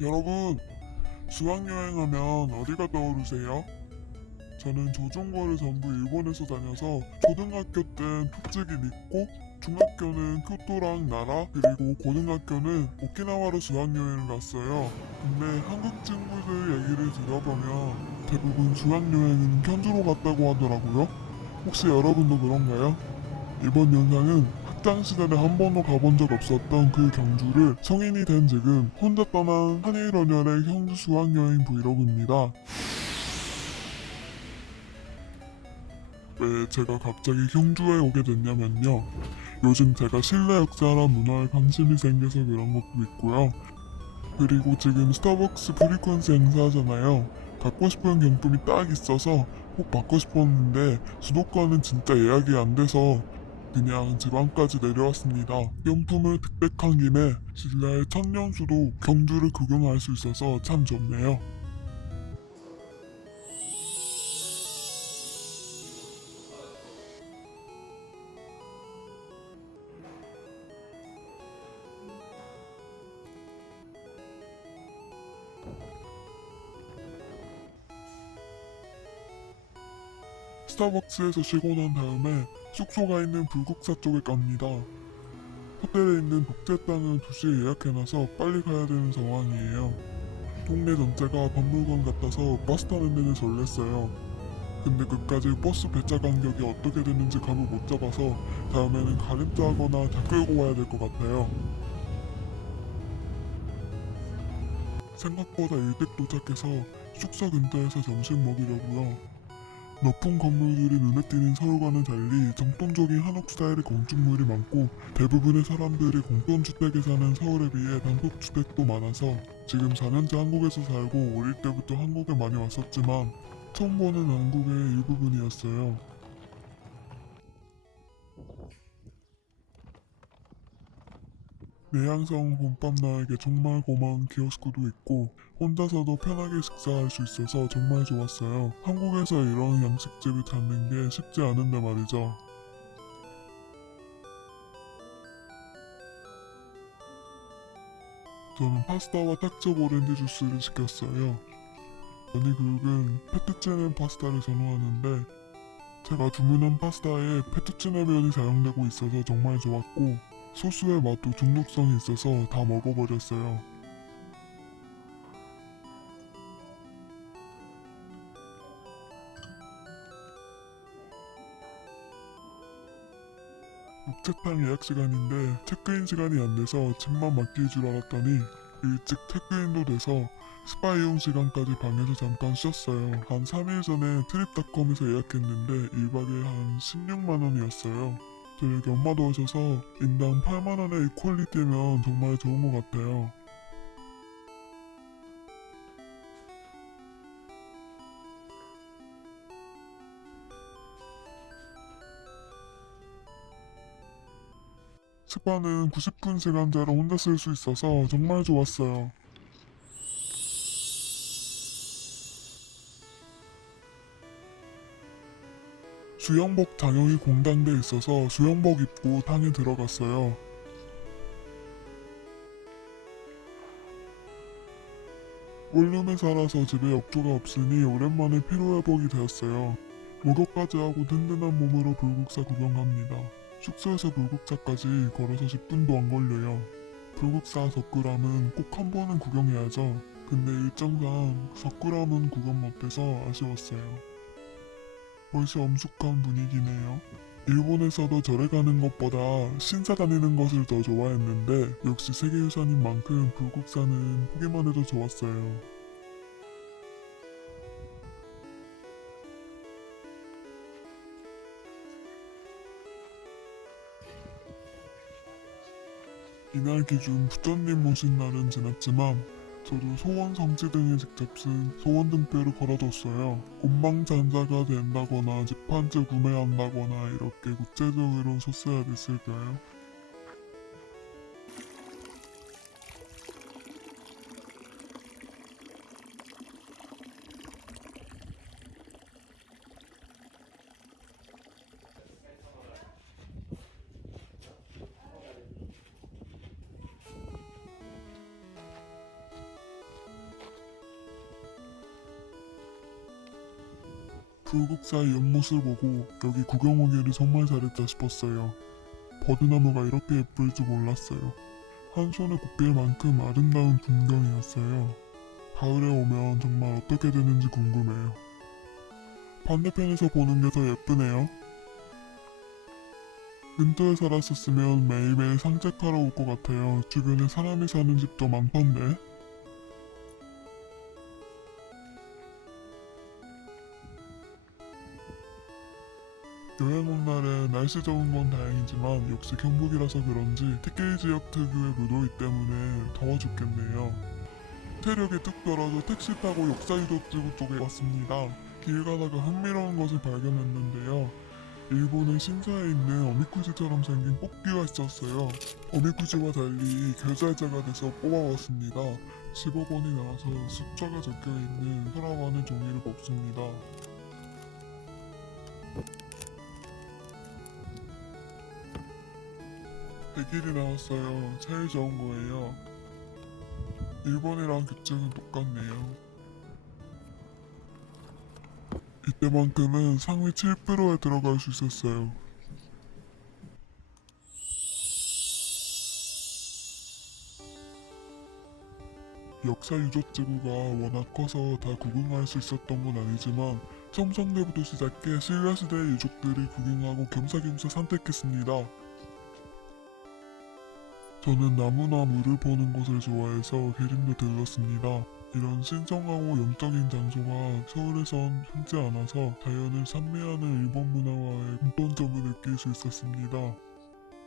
여러분, 수학여행하면 어디가 떠오르세요? 저는 조종거를 전부 일본에서 다녀서 초등학교 땐 토츠기 믿고 중학교는 교토랑 나라 그리고 고등학교는 오키나와로 수학여행을 갔어요. 근데 한국 친구들 얘기를 들어보면 대부분 수학여행은 견주로 갔다고 하더라고요. 혹시 여러분도 그런가요? 이번 영상은 학창 시절에 한 번도 가본 적 없었던 그 경주를 성인이 된 지금 혼자 떠난 한일언연의 경주 수학여행 브이로그입니다. 왜 제가 갑자기 경주에 오게 됐냐면요. 요즘 제가 실내 역사나 문화에 관심이 생겨서 그런 것도 있고요. 그리고 지금 스타벅스 프리퀀스 행사하잖아요. 갖고 싶은 경품이 딱 있어서 꼭 받고 싶었는데 수도권은 진짜 예약이 안 돼서 그냥 지방까지 내려왔습니다. 경품을 득백한 김에 신라의 천년수도 경주를 구경할 수 있어서 참 좋네요. 스타벅스에서 쉬고 난 다음에 숙소가 있는 불국사 쪽에 갑니다. 호텔에 있는 독재 땅은 2시에 예약해놔서 빨리 가야 되는 상황이에요. 동네 전체가 박물관 같아서 버스 타는 데는 설렜어요. 근데 끝까지 버스 배차 간격이 어떻게 되는지 감을 못 잡아서 다음에는 가림자 하거나 다 끌고 와야 될 것 같아요. 생각보다 일찍 도착해서 숙소 근처에서 점심 먹으려고요. 높은 건물들이 눈에 띄는 서울과는 달리 정돈적인 한옥 스타일의 건축물이 많고 대부분의 사람들이 공동주택에 사는 서울에 비해 단독주택도 많아서 지금 4년째 한국에서 살고 어릴 때부터 한국에 많이 왔었지만 처음 보는 한국의 일부분이었어요. 내향성 봄밤 나에게 정말 고마운 키오스크도 있고 혼자서도 편하게 식사할 수 있어서 정말 좋았어요. 한국에서 이런 양식집을 찾는 게 쉽지 않은데 말이죠. 저는 파스타와 탁즙 오렌지 주스를 시켰어요. 언니국은 페투치네 파스타를 선호하는데 제가 주문한 파스타에 페투치네 면이 사용되고 있어서 정말 좋았고 소스의 맛도 중독성이 있어서 다 먹어버렸어요. 목차탕 예약 시간인데 체크인 시간이 안 돼서 짐만 맡길 줄 알았더니 일찍 체크인도 돼서 스파 이용 시간까지 방에서 잠깐 쉬었어요. 한 3일 전에 트립닷컴에서 예약했는데 1박에 한 16만 원이었어요. 저녁에 엄마도 오셔서 인당 8만 원의 퀄리티면 정말 좋은 것 같아요. 스파는 90분 시간제로 혼자 쓸 수 있어서 정말 좋았어요. 수영복 착용이 공단돼 있어서 수영복 입고 탕에 들어갔어요. 원룸에 살아서 집에 욕조가 없으니 오랜만에 피로회복이 되었어요. 목욕까지 하고 든든한 몸으로 불국사 구경합니다. 숙소에서 불국사까지 걸어서 10분도 안 걸려요. 불국사 석굴암은 꼭 한 번은 구경해야죠. 근데 일정상 석굴암은 구경 못해서 아쉬웠어요. 벌써 엄숙한 분위기네요. 일본에서도 절에 가는 것보다 신사 다니는 것을 더 좋아했는데 역시 세계유산인 만큼 불국사는 보기만 해도 좋았어요. 이날 기준 부처님 모신 날은 지났지만 저도 소원 성취 등에 직접 쓴 소원 등표를 걸어뒀어요. 곤방잔자가 된다거나 집 한 채 구매한다거나 이렇게 구체적으로 썼어야 됐을까요? 불국사의 연못을 보고 여기 구경 오기를 정말 잘했다 싶었어요. 버드나무가 이렇게 예쁠 줄 몰랐어요. 한 손에 꼽힐 만큼 아름다운 풍경이었어요. 가을에 오면 정말 어떻게 되는지 궁금해요. 반대편에서 보는 게 더 예쁘네요. 근처에 살았었으면 매일매일 산책하러 올 것 같아요. 주변에 사람이 사는 집도 많던데. 여행 온 날에 날씨 좋은 건 다행이지만 역시 경북이라서 그런지 특히 지역 특유의 무더위 때문에 더워 죽겠네요. 체력이 뚝 떨어져 택시 타고 역사유적지구 쪽에 왔습니다. 길 가다가 흥미로운 것을 발견했는데요. 일본의 신사에 있는 어미쿠지처럼 생긴 뽑기가 있었어요. 어미쿠지와 달리 계좌이자가 돼서 뽑아왔습니다. 10억원이 나와서 숫자가 적혀있는 서랍 안에 종이를 뽑습니다. 100일이 나왔어요. 제일 좋은 거예요. 일본이랑 규칙은 똑같네요. 이때만큼은 상위 7%에 들어갈 수 있었어요. 역사 유적지구가 워낙 커서 다 구경할 수 있었던 건 아니지만 첨성대부터 시작해 신라시대의 유적들을 구경하고 겸사겸사 산책했습니다. 저는 나무나 물을 보는 것을 좋아해서 계림도 들렀습니다. 이런 신성하고 영적인 장소가 서울에선 흔치 않아서 자연을 산미하는 일본 문화와의 공통점을 느낄 수 있었습니다.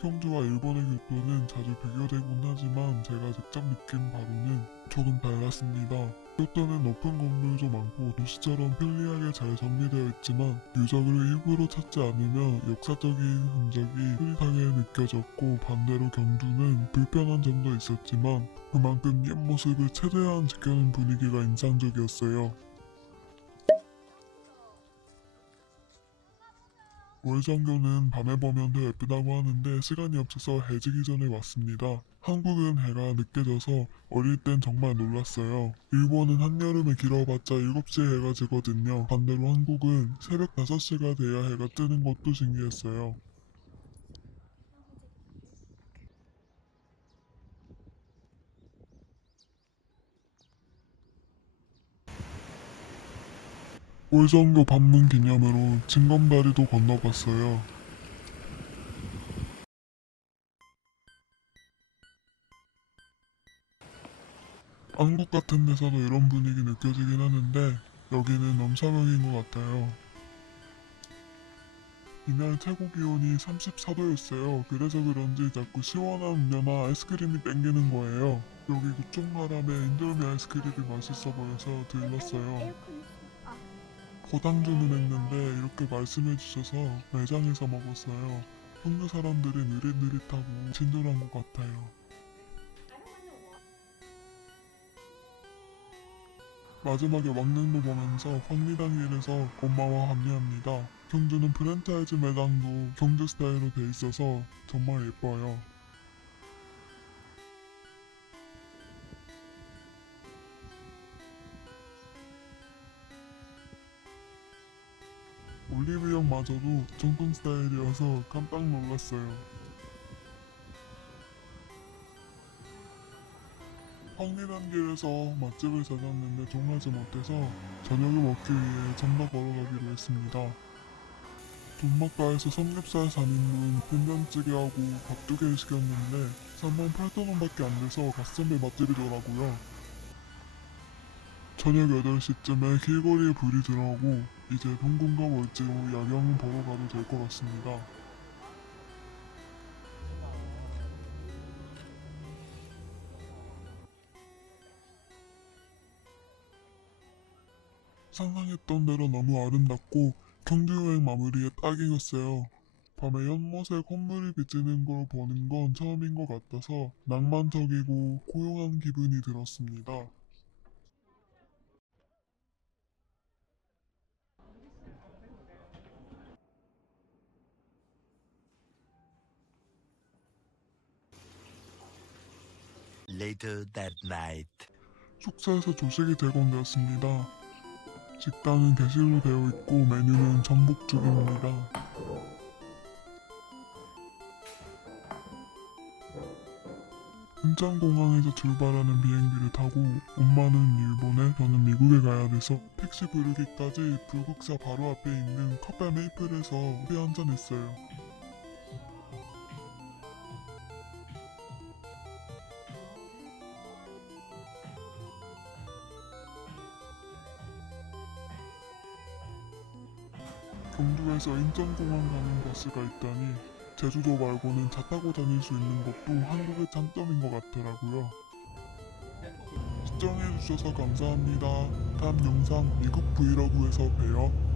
형주와 일본의 교토는 자주 비교되곤 하지만 제가 직접 느낀 바로는 조금 달랐습니다. 교토는 높은 건물도 많고 도시처럼 편리하게 잘 정비되어 있지만 유적을 일부러 찾지 않으면 역사적인 흔적이 흐릿하게 느껴졌고, 반대로 경주는 불편한 점도 있었지만 그만큼 옛 모습을 최대한 지켜낸 분위기가 인상적이었어요. 월정교는 밤에 보면 더 예쁘다고 하는데 시간이 없어서 해지기 전에 왔습니다. 한국은 해가 늦게 져서 어릴 땐 정말 놀랐어요. 일본은 한여름에 길어봤자 7시에 해가 지거든요. 반대로 한국은 새벽 5시가 돼야 해가 뜨는 것도 신기했어요. 월정교 방문 기념으로 징검다리도 건너봤어요. 한국 같은 데서도 이런 분위기 느껴지긴 하는데 여기는 넘사벽인 것 같아요. 이날 최고 기온이 34도였어요. 그래서 그런지 자꾸 시원한 음료나 아이스크림이 땡기는 거예요. 여기 구청가람에 인절미 아이스크림이 맛있어 보여서 들렀어요. 고당주는 했는데 이렇게 말씀해 주셔서 매장에서 먹었어요. 현지 사람들이 느릿느릿하고 친절한 것 같아요. 마지막에 왕릉도 보면서 황리단길에서 엄마와 합류합니다. 경주는 프랜차이즈 매장도 경주 스타일로 돼 있어서 정말 예뻐요. 올리브영마저도 정통 스타일이어서 깜짝 놀랐어요. 황리단길에서 맛집을 찾았는데 종하지 못해서 저녁을 먹기 위해 좀 더 걸어가기로 했습니다. 돈막가에서 삼겹살 3인분, 된장찌개하고 밥 2개를 시켰는데 38,000원밖에 안 돼서 가성비 맛집이더라고요. 저녁 8시쯤에 길거리에 불이 들어오고 이제 동궁과 월지로 야경을 보러 가도 될 것 같습니다. 상상했던 대로 너무 아름답고 경주 여행 마무리에 딱이었어요. 밤에 연못에 콧물이 비치는 걸 보는 건 처음인 것 같아서 낭만적이고 고요한 기분이 들었습니다. Later that night. 숙소에서 조식이 제공되었습니다. 식당은 게시로 되어 있고 메뉴는 전복 중입니다. 인천공항에서 출발하는 비행기를 타고 엄마는 일본에 저는 미국에 가야 돼서 택시 부르기까지 불국사 바로 앞에 있는 카페 메이플에서 커피 한잔 했어요. 경주에서 인천공항 가는 버스가 있다니 제주도 말고는 차 타고 다닐 수 있는 것도 한국의 장점인 것 같더라고요. 시청해주셔서 감사합니다. 다음 영상 미국 브이로그에서 봬요.